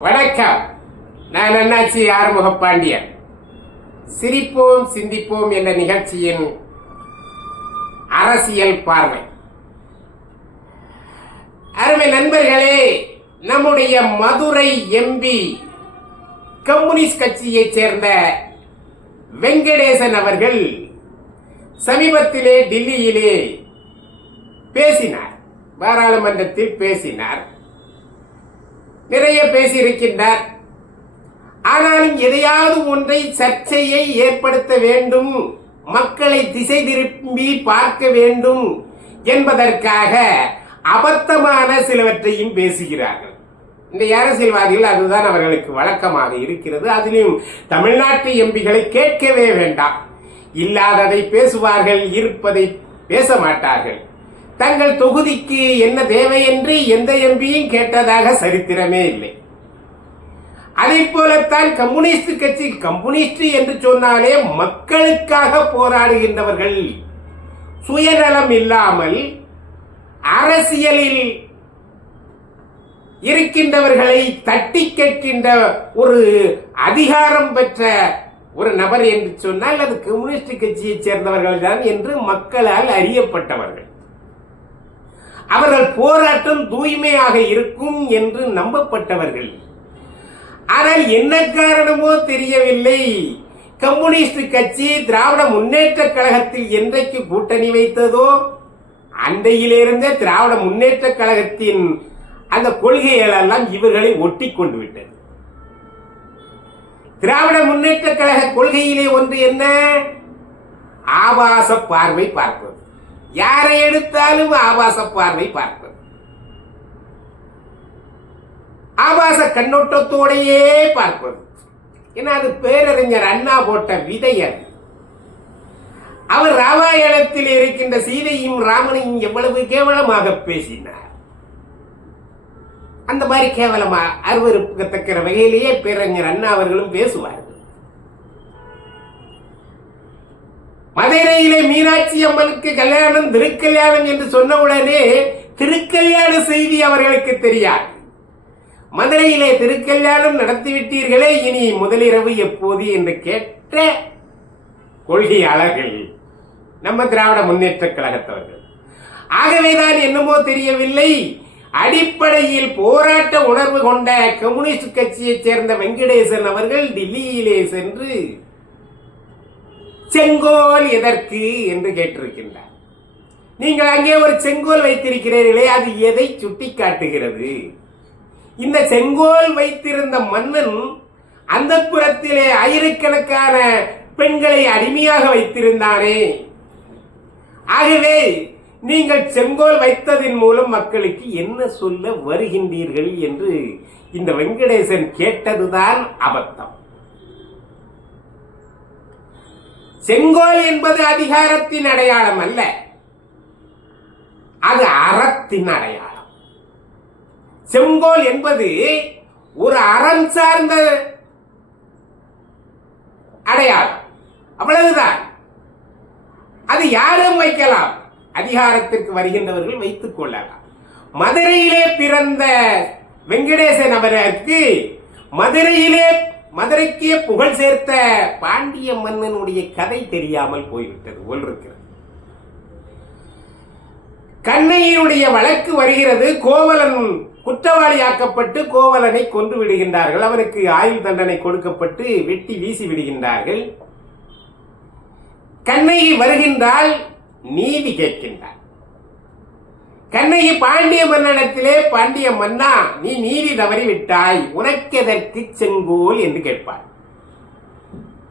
வணக்கம். நான் அண்ணாச்சி ஆறுமுகப்பாண்டியன். சிரிப்போம் சிந்திப்போம் என்ற நிகழ்ச்சியின் அரசியல் பார்வை. அருமை நண்பர்களே, நம்முடைய மதுரை எம்பி கம்யூனிஸ்ட் கட்சியைச் சேர்ந்த வெங்கடேசன் அவர்கள் சமீபத்திலே டில்லியிலே பேசினார். பாராளுமன்றத்தில் பேசினார். நிறைய பேசியிருக்கின்றார். ஆனாலும் எதையாவது ஒன்றை சர்ச்சையை ஏற்படுத்த வேண்டும், மக்களை திசை திருப்பி பார்க்க வேண்டும் என்பதற்காக அபத்தமான சிலவற்றையும் பேசுகிறார்கள். இந்த அரசியல்வாதிகள் அதுதான் அவர்களுக்கு வழக்கமாக இருக்கிறது. அதிலும் தமிழ்நாட்டு எம்பிகளை கேட்கவே வேண்டாம். இல்லாததை பேசுவார்கள், இருப்பதை பேச மாட்டார்கள். தங்கள் தொகுதிக்கு என்ன தேவை என்று எந்த எம்பியும் கேட்டதாக சரித்திரமே இல்லை. அதை போலத்தான் கம்யூனிஸ்ட் கட்சி. கம்யூனிஸ்ட் என்று சொன்னாலே மக்களுக்காக போராடுகின்றவர்கள், சுயநலம் இல்லாமல் அரசியலில் இருக்கின்றவர்களை தட்டி கேட்கின்ற ஒரு அதிகாரம் பெற்ற ஒரு நபர் என்று சொன்னால் அது கம்யூனிஸ்ட் கட்சியை சேர்ந்தவர்கள் தான் என்று மக்களால் அறியப்பட்டவர்கள். அவர்கள் போராட்டம் தூய்மையாக இருக்கும் என்று நம்பப்பட்டவர்கள். ஆனால் என்ன காரணமோ தெரியவில்லை, கம்யூனிஸ்ட் கட்சி திராவிட முன்னேற்ற கழகத்தில் என்றைக்கு கூட்டணி வைத்ததோ அண்டையிலிருந்தே திராவிட முன்னேற்ற கழகத்தின் அந்த கொள்கைகள் எல்லாம் இவர்களை ஒட்டி கொண்டு விட்டது. திராவிட முன்னேற்ற கழக கொள்கையிலே ஒன்று என்ன? ஆபாச பார்வை பார்ப்பது. யாரை எடுத்தாலும் ஆபாச பார்வை பார்ப்பது, ஆபாச கண்ணோட்டத்தோடையே பார்ப்பது. ஏன்னா அது பேரறிஞர் அண்ணா போட்ட விதை. அது அவர் ராமாயணத்தில் இருக்கின்ற சீதையும் ராமனையும் எவ்வளவு கேவலமாக பேசினார். அந்த மாதிரி கேவலமா அருவருப்புக்கத்தக்கிற வகையிலேயே பேரறிஞர் அண்ணா அவர்களும் பேசுவார்கள். மதுரையிலே மீனாட்சி அம்மனுக்கு கல்யாணம், திருக்கல்யாணம் என்று சொன்னவுடனே திருக்கல்யாண செய்தி அவர்களுக்கு தெரியாது. மதுரையிலே திருக்கல்யாணம் நடத்திவிட்டீர்களே, இனி முதலிரவு எப்போது என்று கேட்ட கொள்கையாளர்கள் நம்ம திராவிட முன்னேற்ற கழகத்தவர்கள். ஆகவேதான் என்னமோ தெரியவில்லை, அடிப்படையில் போராட்ட உணர்வு கொண்ட கம்யூனிஸ்ட் கட்சியைச் சேர்ந்த வெங்கடேசன் அவர்கள் டில்லியிலே சென்று செங்கோல் எதற்கு என்று கேட்டிருக்கின்றார். நீங்கள் அங்கே ஒரு செங்கோல் வைத்திருக்கிறீர்களே, அது எதை சுட்டி காட்டுகிறது? இந்த செங்கோல் வைத்திருந்த மன்னன் அந்த புறத்திலே ஆயிரக்கணக்கான பெண்களை அடிமையாக வைத்திருந்தானே. ஆகவே நீங்கள் செங்கோல் வைத்ததின் மூலம் மக்களுக்கு என்ன சொல்ல வருகின்றீர்கள் என்று இந்த வெங்கடேசன் கேட்டதுதான் அபத்தம். செங்கோல் என்பது அதிகாரத்தின் அடையாளம் அல்ல, அது அறத்தின் அடையாளம். செங்கோல் என்பது ஒரு அறம் சார்ந்த அடையாளம், அவ்வளவுதான். அது யாரும் வைக்கலாம், அதிகாரத்திற்கு வருகின்றவர்கள் வைத்துக் கொள்ளலாம். மதுரையிலே பிறந்த வெங்கடேசன் அவருக்கு மதுரைக்கே புகழ் சேர்த்த பாண்டிய மன்னனுடைய கதை தெரியாமல் போய்விட்டது போலிருக்கிறது. கண்ணையினுடைய வழக்கு வருகிறது. கோவலன் குற்றவாளியாக்கப்பட்டு கோவலனை கொன்று விடுகின்றார்கள். அவனுக்கு ஆயுள் தண்டனை கொடுக்கப்பட்டு வெட்டி வீசி விடுகின்றார்கள். கண்ணகி வருகின்றால் நீதி கேட்கின்றார். கண்ணகி பாண்டிய மன்னனிடத்திலே, பாண்டிய மன்னா, நீ நீதி தவறி விட்டாய், உனக்கெதற்கு செங்கோல் என்று கேட்பார்.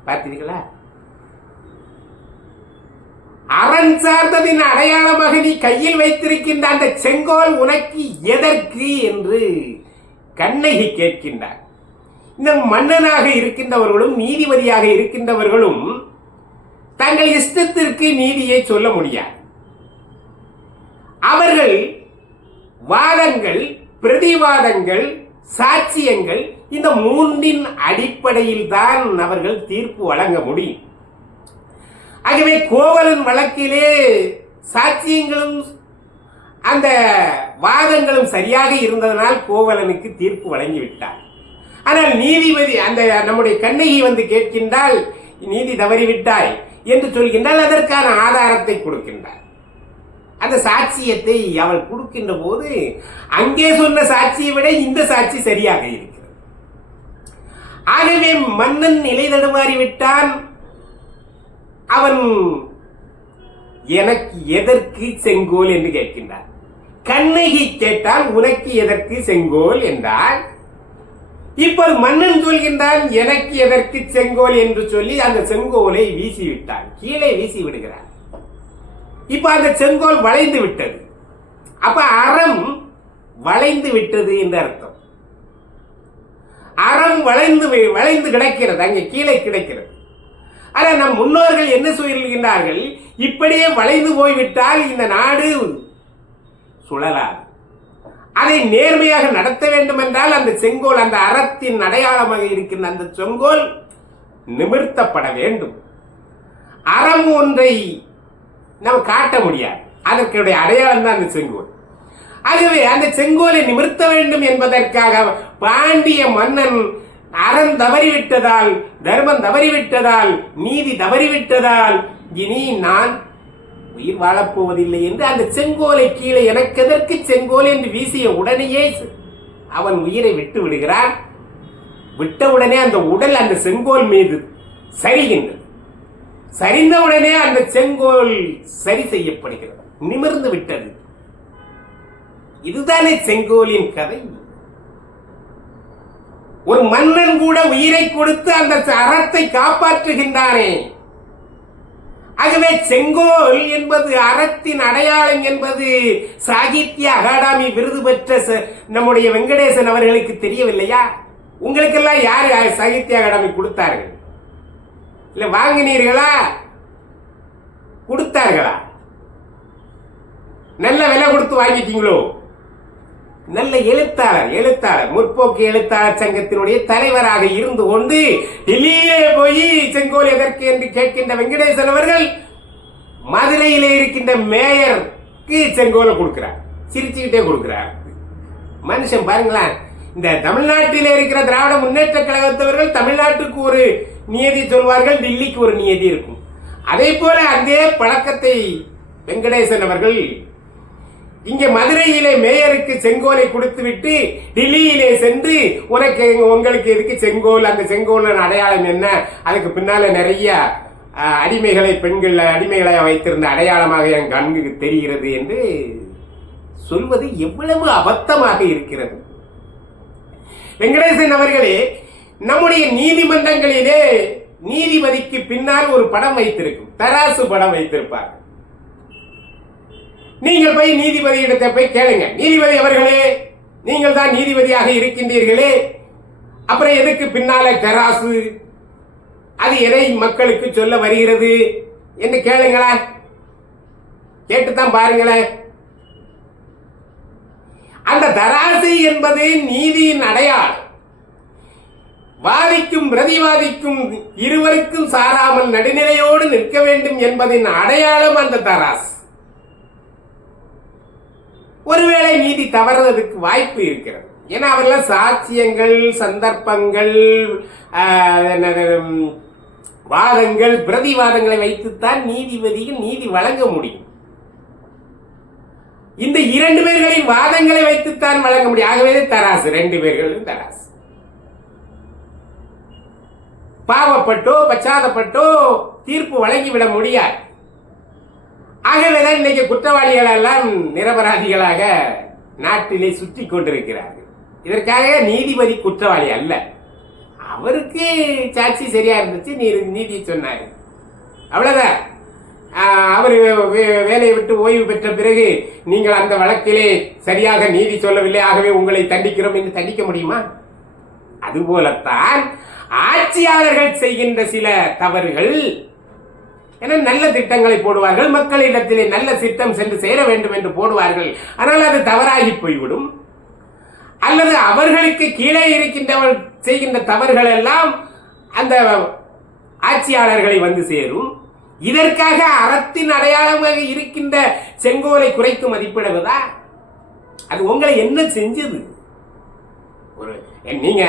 பார்த்தீர்களா? அரண் சார்ந்ததின் அடையாளமாக நீ கையில் வைத்திருக்கின்ற அந்த செங்கோல் உனக்கு எதற்கு என்று கண்ணகி கேட்கின்றார். இந்த மன்னனாக இருக்கின்றவர்களும் நீதிபதியாக இருக்கின்றவர்களும் தங்கள் இஷ்டத்திற்கு நீதியை சொல்ல முடியாது. அவர்கள் வாதங்கள், பிரதிவாதங்கள், சாட்சியங்கள், இந்த மூன்றின் அடிப்படையில் தான் அவர்கள் தீர்ப்பு வழங்க முடியும். ஆகவே கோவலன் வழக்கிலே சாட்சியங்களும் அந்த வாதங்களும் சரியாக இருந்ததனால் கோவலனுக்கு தீர்ப்பு வழங்கிவிட்டார். ஆனால் நீதிபதி அந்த நம்முடைய கண்ணகி வந்து கேட்கின்றால், நீதி தவறிவிட்டாய் என்று சொல்கின்றால் அதற்கான ஆதாரத்தை கொடுக்கின்றார். அந்த சாட்சியத்தை அவள் கொடுக்கின்ற போது அங்கே சொன்ன சாட்சியை விட இந்த சாட்சி சரியாக இருக்கிறது. ஆகவே மன்னன் நிலை தடுமாறி விட்டான். அவன் எனக்கு எதற்கு செங்கோல் என்று கேட்கின்றான். கண்ணகி கேட்டால் உனக்கு எதற்கு செங்கோல் என்றால், இப்போது மன்னன் சொல்கின்றான் எனக்கு எதற்கு செங்கோல் என்று சொல்லி அந்த செங்கோலை வீசி விட்டான், கீழே வீசி விடுகிறான். இப்ப அந்த செங்கோல் வளைந்து விட்டது. அப்ப அறம் வளைந்து விட்டது என்று அர்த்தம். அறம் வளைந்து கிடக்கிறது, அங்கே கீழே கிடக்கிறது. ஆனா நம் முன்னோர்கள் என்ன சொல்கின்றார்கள், இப்படியே வளைந்து போய்விட்டால் இந்த நாடு சுழலாது. அதை நேர்மையாக நடத்த வேண்டும் என்றால் அந்த செங்கோல், அந்த அறத்தின் அடையாளமாக இருக்கின்ற அந்த செங்கோல் நிமிர்த்தப்பட வேண்டும். அறம் ஒன்றை நம்ம காட்ட முடியாது, அதற்குடைய அடையாளம் தான் அந்த செங்கோல். ஆகவே அந்த செங்கோலை நிமிர்த்த வேண்டும் என்பதற்காக பாண்டிய மன்னன் அறம் தவறிவிட்டதால், தர்மம் தவறிவிட்டதால், நீதி தவறிவிட்டதால் இனி நான் உயிர் வாழப்போவதில்லை என்று அந்த செங்கோலை கீழே எனக்கு எதற்கு செங்கோல் என்று வீசிய உடனேயே அவன் உயிரை விட்டு விடுகிறான். விட்டவுடனே அந்த உடல் அந்த செங்கோல் மீது சரிகின்றது. சரிந்தவுடனே அந்த செங்கோல் சரி செய்யப்படுகிறது, நிமிர்ந்து விட்டது. இதுதானே செங்கோலின் கதை. ஒரு மன்னன் கூட உயிரை கொடுத்து அந்த அறத்தை காப்பாற்றுகின்றானே. ஆகவே செங்கோல் என்பது அறத்தின் அடையாளம் என்பது சாகித்ய அகாடமி விருது பெற்ற நம்முடைய வெங்கடேசன் அவர்களுக்கு தெரியவில்லையா? உங்களுக்கெல்லாம் யார் சாகித்ய அகாடமி கொடுத்தார்கள்? இல்ல வாங்கினீர்களா? கொடுத்தார்களா? நல்ல விலை கொடுத்து வாங்கிட்டீங்களோ? நல்ல எழுத்தாளர் முற்போக்கு எழுத்தாளர் சங்கத்தினுடைய தலைவராக இருந்து கொண்டு டெல்லியிலே போய் செங்கோல் எதற்கு என்று கேட்கின்ற வெங்கடேசன் அவர்கள் மதுரையிலே இருக்கின்ற மேயருக்கு செங்கோலை கொடுக்கிறார், சிரிச்சுக்கிட்டே கொடுக்கிறார். மனுஷன் பாருங்களேன். இந்த தமிழ்நாட்டிலே இருக்கிற திராவிட முன்னேற்ற கழகத்தவர்கள் தமிழ்நாட்டுக்கு ஒரு நியதி சொல்வார்கள், டெல்லிக்கு ஒரு நியதி இருக்கும். அதே போல அதே பழக்கத்தை வெங்கடேசன் அவர்கள் இங்கே மதுரையிலே மேயருக்கு செங்கோலை கொடுத்துவிட்டு டெல்லியிலே சென்று உங்களுக்கு எதுக்கு செங்கோல், அந்த செங்கோலின் அடையாளம் என்ன, அதுக்கு பின்னால நிறைய அடிமைகளை வைத்திருந்த அடையாளமாக என் கண்ணுக்கு தெரிகிறது என்று சொல்வது எவ்வளவு அபத்தமாக இருக்கிறது. வெங்கடேசன் அவர்களே, நம்முடைய நீதிமன்றங்களிலே நீதிபதிக்கு பின்னால் ஒரு படம் வைத்திருக்கும், தராசு படம் வைத்திருப்பார். நீங்கள் போய் நீதிபதியிடத்தை போய் கேளுங்க, நீதிபதி அவர்களே நீங்கள் தான் நீதிபதியாக இருக்கின்றீர்களே, அப்புறம் எதுக்கு பின்னால தராசு, அது எதை மக்களுக்கு சொல்ல வருகிறது என்று கேளுங்களேன், கேட்டுத்தான் பாருங்களேன். அந்த தராசு என்பது நீதியின் அடையாளம். வாதிக்கும் பிரதிவாதிக்கும் இருவருக்கும் சாராமல் நடுநிலையோடு நிற்க வேண்டும் என்பதின் அடையாளம் அந்த தராசு. ஒருவேளை நீதி தவறுவதற்கு வாய்ப்பு இருக்கிறது. ஏன்னா அவரெல்லாம் சாட்சியங்கள், சந்தர்ப்பங்கள், வாதங்கள், பிரதிவாதங்களை வைத்துத்தான் நீதிபதிகள் நீதி வழங்க முடியும். இந்த இரண்டு பேர்களின் வாதங்களை வைத்துத்தான் வழங்க முடியும். ஆகவே தராசு, ரெண்டு பேர்களும் தராசு. பாவப்பட்டோ பச்சாதப்பட்டோ தீர்ப்பு வழங்கிவிட முடியாது. ஆகவேதான் இன்னைக்கு குற்றவாளிகள் எல்லாம் நிரபராதிகளாக நாட்டிலே சுற்றி கொண்டிருக்கிறார்கள். இதற்காக நீதிபதி குற்றவாளி அல்ல, அவருக்கு சாட்சி சரியா இருந்துச்சு, நீதி சொன்னார், அவ்வளவுதான். அவர் வேலையை விட்டு ஓய்வு பெற்ற பிறகு நீங்கள் அந்த வழக்கிலே சரியாக நீதி சொல்லவில்லை, ஆகவே உங்களை தண்டிக்கிறோம் என்று தண்டிக்க முடியுமா? அதுபோலத்தான் ஆட்சியாளர்கள் செய்கின்ற சில தவறுகள், என நல்ல திட்டங்களை போடுவார்கள், மக்களிடத்திலே நல்ல திட்டம் சென்று சேர வேண்டும் என்று போடுவார்கள், ஆனால் அது தவறாகி போய்விடும். அல்லது அவர்களுக்கு கீழே இருக்கின்றவர் செய்கின்ற தவறுகள் எல்லாம் அந்த ஆட்சியாளர்களை வந்து சேரும். இதற்காக அறத்தின் அடையாளமாக இருக்கின்ற செங்கோலை குறைத்து மதிப்பிடுவதா? அது உங்களை என்ன செஞ்சது? ஒரு நீங்க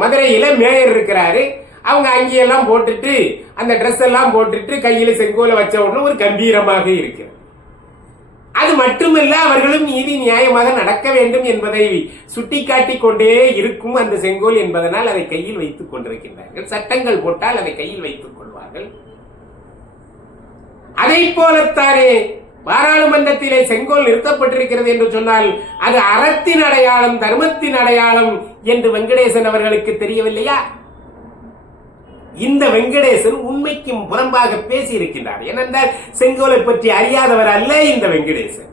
மதுரையில மேயர் இருக்கிறாரு, அவங்க அங்கேயெல்லாம் போட்டுட்டு அந்த ட்ரெஸ் எல்லாம் போட்டுட்டு கையில செங்கோலை வச்ச உடனே ஒரு கம்பீரமாக இருக்கிறது. அது மட்டுமல்ல, அவர்களும் நீதி நியாயமாக நடக்க வேண்டும் என்பதை சுட்டிக்காட்டி கொண்டே இருக்கும் அந்த செங்கோல் என்பதனால் அதை கையில் வைத்துக் கொண்டிருக்கின்றார்கள். சட்டங்கள் போட்டால் அதை கையில் வைத்துக் கொள்வார்கள். அதை போலத்தானே பாராளுமன்றத்திலே செங்கோல் நிறுத்தப்பட்டிருக்கிறது என்று சொன்னால் அது அறத்தின் அடையாளம், தர்மத்தின் அடையாளம் என்று வெங்கடேசன் அவர்களுக்கு தெரியவில்லையா? இந்த வெங்கடேசன் உண்மைக்கும் புறம்பாக பேசி இருக்கின்றார். ஏனென்றால் செங்கோலை பற்றி அறியாதவர் அல்ல இந்த வெங்கடேசன்.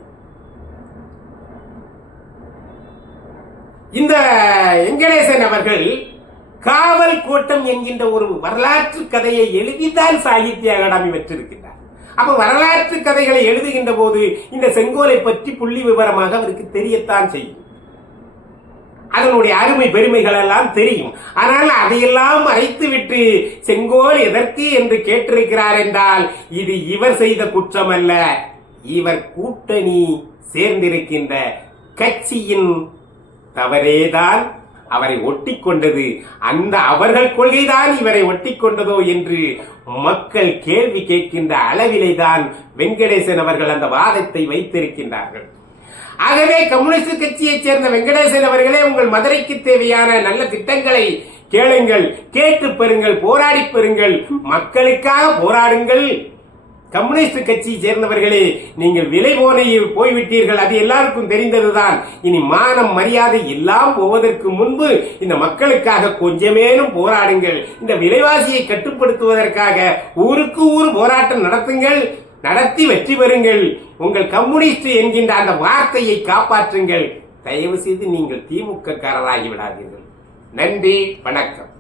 இந்த வெங்கடேசன் அவர்கள் காவல் கோட்டம் என்கின்ற ஒரு வரலாற்று கதையை எழுதிதான் சாகித்ய அகாடமி பெற்றிருக்கின்றார். அப்ப வரலாற்று கதைகளை எழுதுகின்ற போது இந்த செங்கோலை பற்றி புள்ளி விவரமாக அவருக்கு தெரியத்தான் செய்யும். அதனுடைய அருமை பெருமைகள் எல்லாம் தெரியும். ஆனால் அதையெல்லாம் மறைத்து விட்டு செங்கோல் எதற்கு என்று கேட்டிருக்கிறார் என்றால் இது இவர் செய்த குற்றம் அல்ல, இவர் கூட்டணி சேர்ந்திருக்கின்ற கட்சியின் தவறேதான் அவரை ஒட்டி கொண்டது, அந்த அவர்கள் கொள்கைதான் இவரை ஒட்டி கொண்டதோ என்று மக்கள் கேள்வி கேட்கின்ற அளவிலே தான் வெங்கடேசன் அவர்கள் அந்த வாதத்தை வைத்திருக்கின்றார்கள். ஆகவே கம்யூனிஸ்ட் கட்சியைச் சேர்ந்த வெங்கடேசன் அவர்களே, உங்கள் மதுரைக்கு தேவையான நல்ல திட்டங்களை கேளுங்கள், கேட்டு பெறுங்கள், போராடி பெறுங்கள், மக்களுக்காக போராடுங்கள். கம்யூனிஸ்ட் கட்சியை சேர்ந்தவர்களே, நீங்கள் விலை போனையில் போய்விட்டீர்கள், அது எல்லாருக்கும் தெரிந்ததுதான். இனி மானம் மரியாதை எல்லாம் போவதற்கு முன்பு இந்த மக்களுக்காக கொஞ்சமேனும் போராடுங்கள். இந்த விலைவாசியை கட்டுப்படுத்துவதற்காக ஊருக்கு ஊர் போராட்டம் நடத்துங்கள், நடத்தி வெற்றி பெறுங்கள். உங்கள் கம்யூனிஸ்ட் என்கின்ற அந்த வார்த்தையை காப்பாற்றுங்கள். தயவு செய்து நீங்கள் திமுக காரராகி விடாதீர்கள். நன்றி, வணக்கம்.